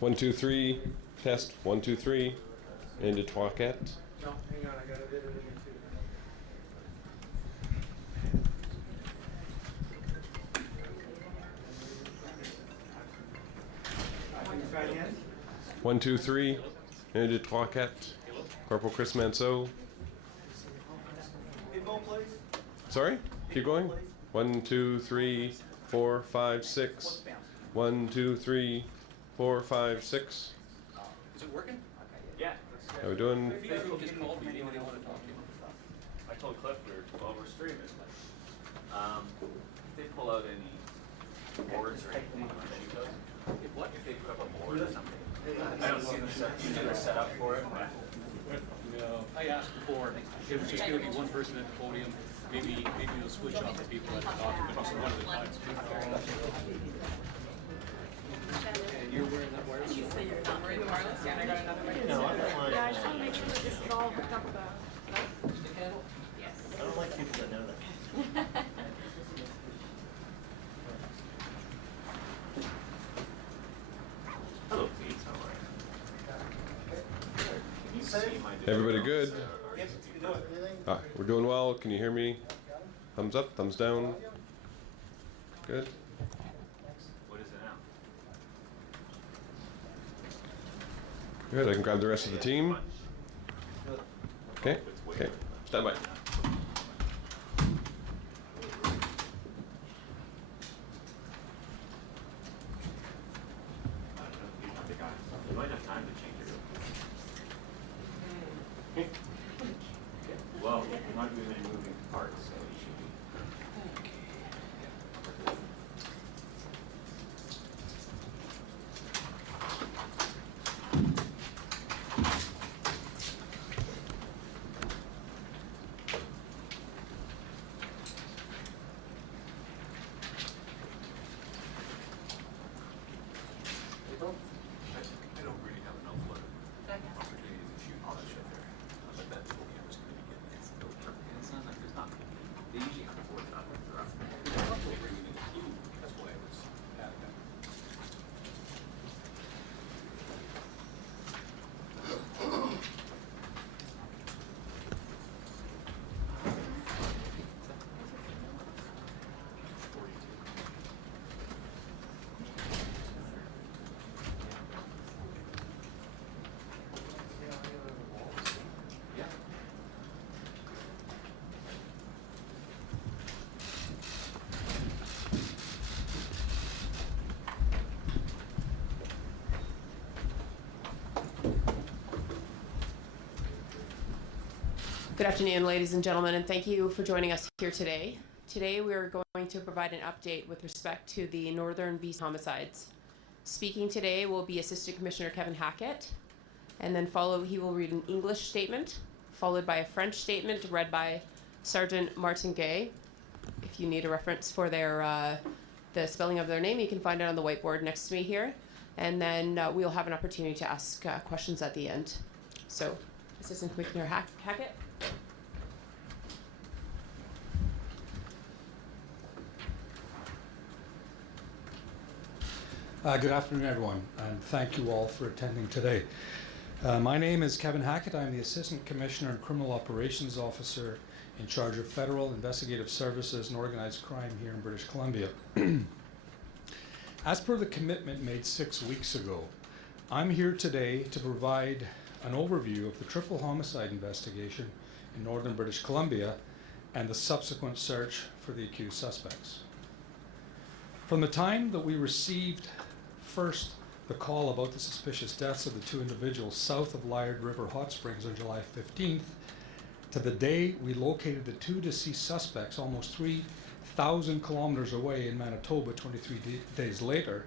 1, 2, 3. Test. 1, 2, 3. Into trois, quatre. No, hang on, I got a bit of it too. Can you try again? 1, 2, 3. Into trois, quatre. Corporal Chris Manceau. Pinball, please. Sorry? Keep going. 1, 2, 3, 4, 5, 6. 1, 2, 3, 4, 5, 6. Is it working? Yeah. How we doing? Facebook just called me. Anybody want to talk to you? I told Cliff we're streaming. If they pull out any boards or anything on any of those, if they put up a board or something, I don't see them set up for it. No, I asked before. It was just going to be one person at the podium. Maybe they'll switch off the people at the document just one at a time. And you're wearing that wireless? You say you're not wearing the wireless? Yeah, and I got another one. No, I don't like. Yeah, I just want to make sure that this is all hooked up though. Yes. I don't like people that know that. Hello, Pete. How are you? Can you see my Everybody good? Yes, you do it. Ah, we're doing well. Can you hear me? Thumbs up, thumbs down. Good. What is it now? Good. I can grab the rest of the team. Okay. Okay. Stand by. You might have time to change it. Well, you're not doing any moving parts, so you should be. I don't really have an awful lot of opportunities to shoot all that shit there. But that podium was going to be good. It's no perfect. It sounds like there's not. They usually have the boards up if they're up. They bring in the team. That's why I was at that. Yeah. Good afternoon, ladies and gentlemen, and thank you for joining us here today. Today we are going to provide an update with respect to the Northern BC homicides. Speaking today will be Assistant Commissioner Kevin Hackett, and then he will read an English statement, followed by a French statement read by Sergeant Martin Gay. If you need a reference for the spelling of their name, you can find it on the whiteboard next to me here, and then we'll have an opportunity to ask questions at the end. So, Assistant Commissioner Hackett. Good afternoon, everyone, and thank you all for attending today. My name is Kevin Hackett. I'm the Assistant Commissioner and Criminal Operations Officer in charge of Federal Investigative Services and Organized Crime here in British Columbia. As per the commitment made 6 weeks ago, I'm here today to provide an overview of the triple homicide investigation in northern British Columbia and the subsequent search for the accused suspects. From the time that we received first the call about the suspicious deaths of the two individuals south of Liard River Hot Springs on July 15th, to the day we located the two deceased suspects almost 3,000 kilometers away in Manitoba 23 days later,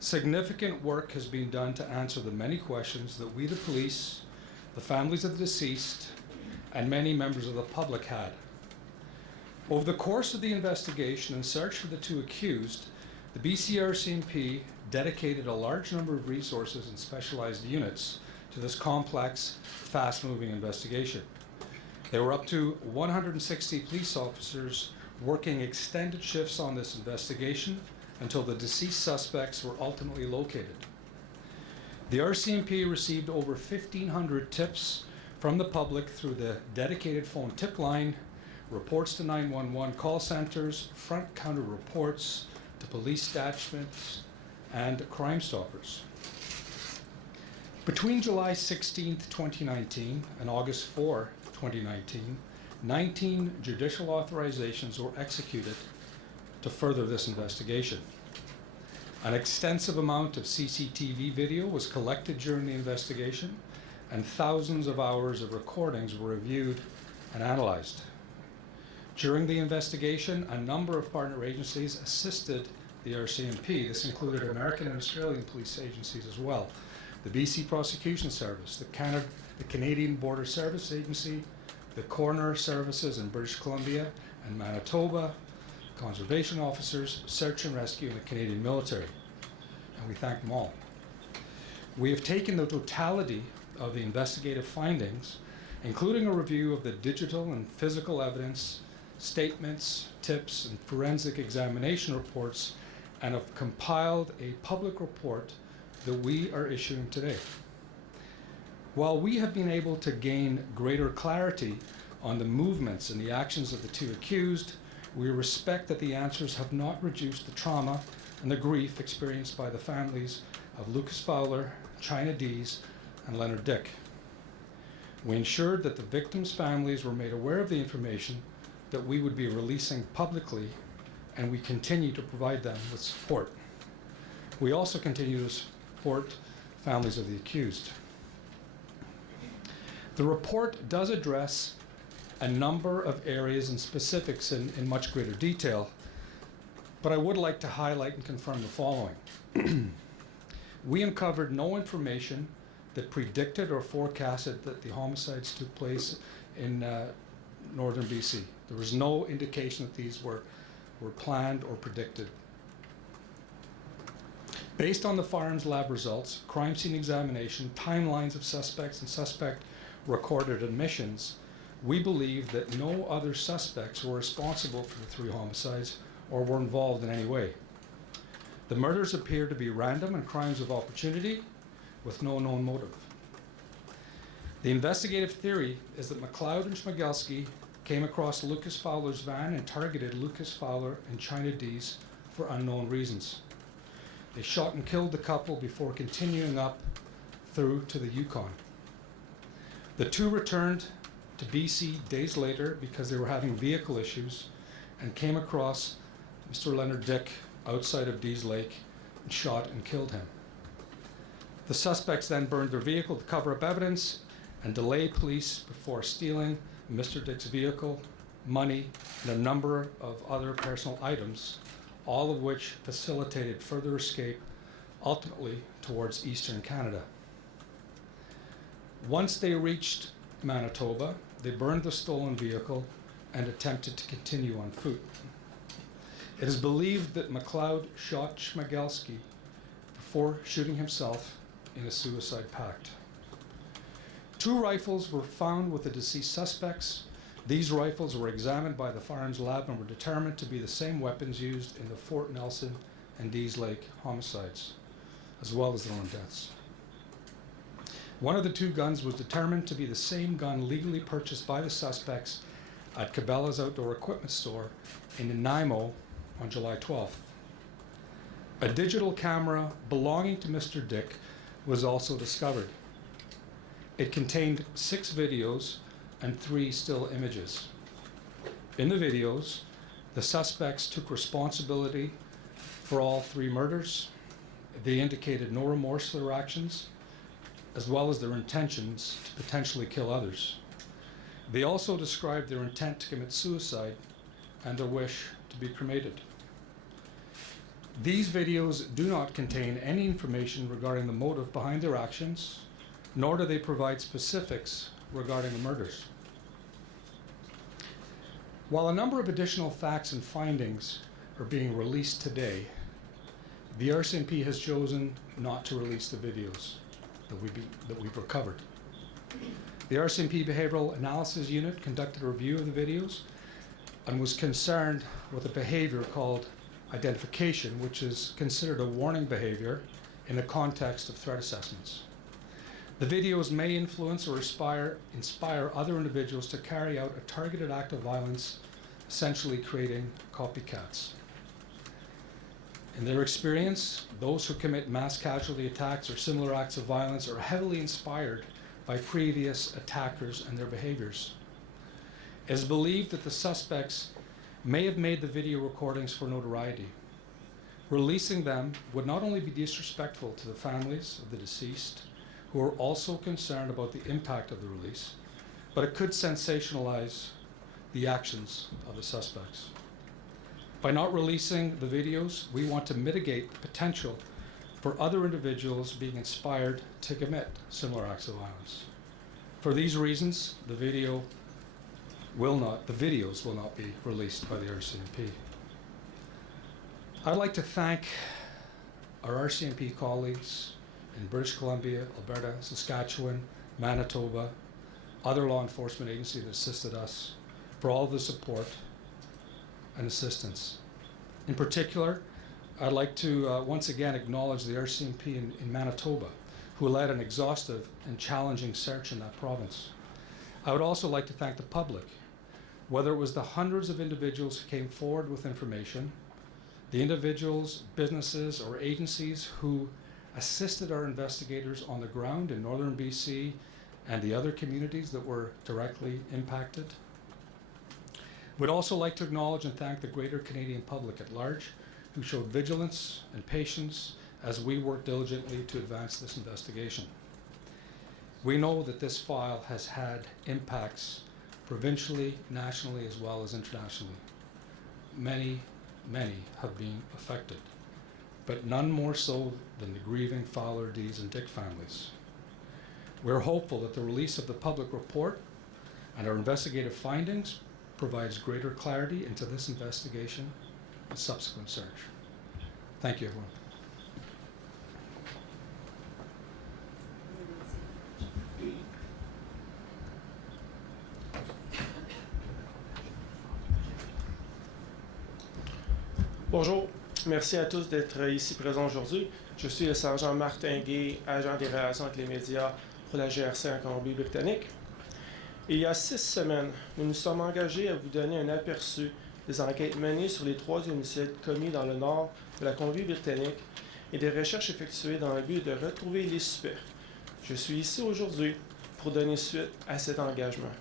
significant work has been done to answer the many questions that we, the police, the families of the deceased, and many members of the public had. Over the course of the investigation and search for the two accused, the BCRCMP dedicated a large number of resources and specialized units to this complex, fast-moving investigation. There were up to 160 police officers working extended shifts on this investigation, until the deceased suspects were ultimately located. The RCMP received over 1,500 tips from the public through the dedicated phone tip line, reports to 911 call centers, front counter reports to police detachments, and Crime Stoppers. Between July 16, 2019 and August 4, 2019, 19 judicial authorizations were executed to further this investigation. An extensive amount of CCTV video was collected during the investigation, and thousands of hours of recordings were reviewed and analyzed. During the investigation, a number of partner agencies assisted the RCMP. This included American and Australian police agencies as well, the BC Prosecution Service, the Canadian Border Service Agency, the Coroner Services in British Columbia and Manitoba, conservation officers, search and rescue, and the Canadian military. And we thank them all. We have taken the totality of the investigative findings, including a review of the digital and physical evidence, statements, tips, and forensic examination reports, and have compiled a public report that we are issuing today. While we have been able to gain greater clarity on the movements and the actions of the two accused, we respect that the answers have not reduced the trauma and the grief experienced by the families of Lucas Fowler, Chynna Deese, and Leonard Dick. We ensured that the victims' families were made aware of the information that we would be releasing publicly, and we continue to provide them with support. We also continue to support families of the accused. The report does address a number of areas and specifics in much greater detail, but I would like to highlight and confirm the following. We uncovered no information that predicted or forecasted that the homicides took place in northern BC. There was no indication that these were planned or predicted. Based on the firearms lab results, crime scene examination, timelines of suspects and suspect recorded admissions, we believe that no other suspects were responsible for the 3 homicides or were involved in any way. The murders appear to be random and crimes of opportunity with no known motive. The investigative theory is that McLeod and Schmigelski came across Lucas Fowler's van and targeted Lucas Fowler and Chynna Deese for unknown reasons. They shot and killed the couple before continuing up through to the Yukon. The two returned to BC days later because they were having vehicle issues and came across Mr. Leonard Dick outside of Deese Lake and shot and killed him. The suspects then burned their vehicle to cover up evidence and delay police before stealing Mr. Dick's vehicle, money, and a number of other personal items, all of which facilitated further escape, ultimately towards eastern Canada. Once they reached Manitoba, they burned the stolen vehicle and attempted to continue on foot. It is believed that McLeod shot Schmigelski before shooting himself in a suicide pact. 2 rifles were found with the deceased suspects. These rifles were examined by the firearms lab and were determined to be the same weapons used in the Fort Nelson and Deese Lake homicides, as well as their own deaths. One of the 2 guns was determined to be the same gun legally purchased by the suspects at Cabela's outdoor equipment store in Nanaimo on July 12th. A digital camera belonging to Mr. Dick was also discovered. It contained 6 videos and 3 still images. In the videos, the suspects took responsibility for all 3 murders. They indicated no remorse for their actions, as well as their intentions to potentially kill others. They also described their intent to commit suicide and their wish to be cremated. These videos do not contain any information regarding the motive behind their actions, nor do they provide specifics regarding the murders. While a number of additional facts and findings are being released today, the RCMP has chosen not to release the videos that we've recovered. The RCMP Behavioral Analysis Unit conducted a review of the videos and was concerned with a behavior called identification, which is considered a warning behavior in the context of threat assessments. The videos may influence or inspire other individuals to carry out a targeted act of violence, essentially creating copycats. In their experience, those who commit mass casualty attacks or similar acts of violence are heavily inspired by previous attackers and their behaviors. It is believed that the suspects may have made the video recordings for notoriety. Releasing them would not only be disrespectful to the families of the deceased, who are also concerned about the impact of the release, but it could sensationalize the actions of the suspects. By not releasing the videos, we want to mitigate the potential for other individuals being inspired to commit similar acts of violence. For these reasons, the videos will not be released by the RCMP. I'd like to thank our RCMP colleagues in British Columbia, Alberta, Saskatchewan, Manitoba, other law enforcement agencies that assisted us for all the support and assistance. In particular, I'd like to once again acknowledge the RCMP in Manitoba, who led an exhaustive and challenging search in that province. I would also like to thank the public, whether it was the hundreds of individuals who came forward with information, the individuals, businesses, or agencies who assisted our investigators on the ground in northern BC and the other communities that were directly impacted. We'd also like to acknowledge and thank the greater Canadian public at large, who showed vigilance and patience as we worked diligently to advance this investigation. We know that this file has had impacts provincially, nationally, as well as internationally. Many have been affected, but none more so than the grieving Fowler, Deese, and Dick families. We're hopeful that the release of the public report and our investigative findings provides greater clarity into this investigation and subsequent search. Thank you, everyone. Bonjour, merci à tous d'être ici présents aujourd'hui. Je suis le sergent Martin Gay, agent des relations avec les médias pour la GRC en Colombie-Britannique. Il y a 6 semaines, nous nous sommes engagés à vous donner un aperçu des enquêtes menées sur les 3 homicides commis dans le nord de la Colombie-Britannique et des recherches effectuées dans le but de retrouver les suspects. Je suis ici aujourd'hui pour donner suite à cet engagement.